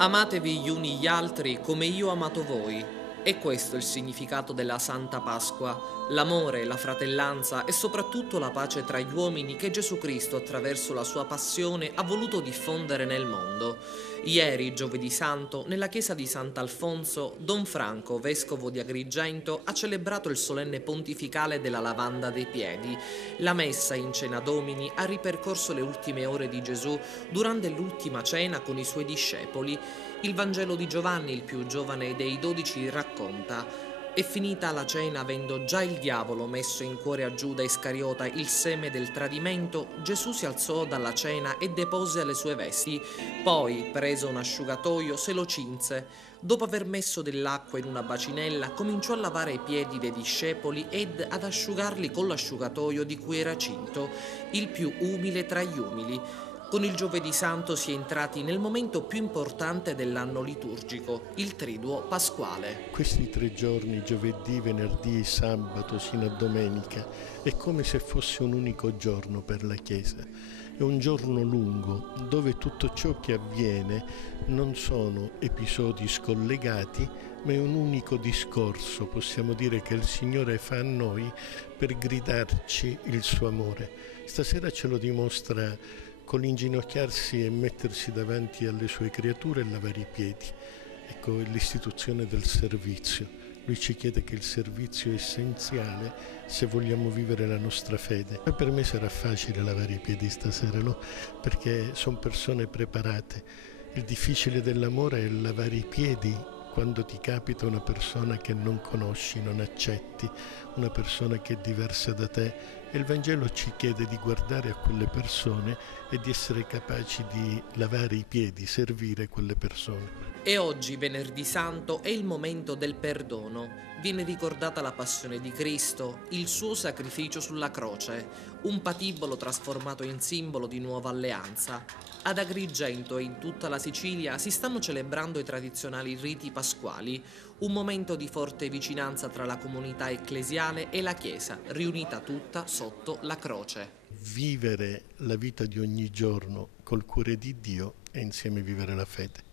Amatevi gli uni gli altri come io ho amato voi. E questo è il significato della Santa Pasqua, l'amore, la fratellanza e soprattutto la pace tra gli uomini che Gesù Cristo attraverso la sua passione ha voluto diffondere nel mondo. Ieri, giovedì santo, nella chiesa di Sant'Alfonso, Don Franco, vescovo di Agrigento, ha celebrato il solenne pontificale della lavanda dei piedi. La messa in cena Domini ha ripercorso le ultime ore di Gesù durante l'ultima cena con i suoi discepoli. Il Vangelo di Giovanni, il più giovane dei 12, racconta: è finita la cena, avendo già il diavolo messo in cuore a Giuda Iscariota il seme del tradimento, Gesù si alzò dalla cena e depose le sue vesti. Poi, preso un asciugatoio, se lo cinse. Dopo aver messo dell'acqua in una bacinella, cominciò a lavare i piedi dei discepoli ed ad asciugarli con l'asciugatoio di cui era cinto, il più umile tra gli umili. Con il Giovedì Santo si è entrati nel momento più importante dell'anno liturgico, il Triduo Pasquale. Questi 3 giorni, giovedì, venerdì e sabato sino a domenica, è come se fosse un unico giorno per la Chiesa. È un giorno lungo dove tutto ciò che avviene non sono episodi scollegati, ma è un unico discorso, possiamo dire, che il Signore fa a noi per gridarci il suo amore. Stasera ce lo dimostra con l'inginocchiarsi e mettersi davanti alle sue creature e lavare i piedi. Ecco, l'istituzione del servizio. Lui ci chiede che il servizio è essenziale se vogliamo vivere la nostra fede. E per me sarà facile lavare i piedi stasera, no? Perché sono persone preparate. Il difficile dell'amore è lavare i piedi quando ti capita una persona che non conosci, non accetti, una persona che è diversa da te. E il Vangelo ci chiede di guardare a quelle persone e di essere capaci di lavare i piedi, servire quelle persone. E oggi, Venerdì Santo, è il momento del perdono. Viene ricordata la passione di Cristo, il suo sacrificio sulla croce, un patibolo trasformato in simbolo di nuova alleanza. Ad Agrigento e in tutta la Sicilia si stanno celebrando i tradizionali riti pasquali, un momento di forte vicinanza tra la comunità ecclesiale e la Chiesa, riunita tutta sotto la croce. Vivere la vita di ogni giorno col cuore di Dio e insieme vivere la fede.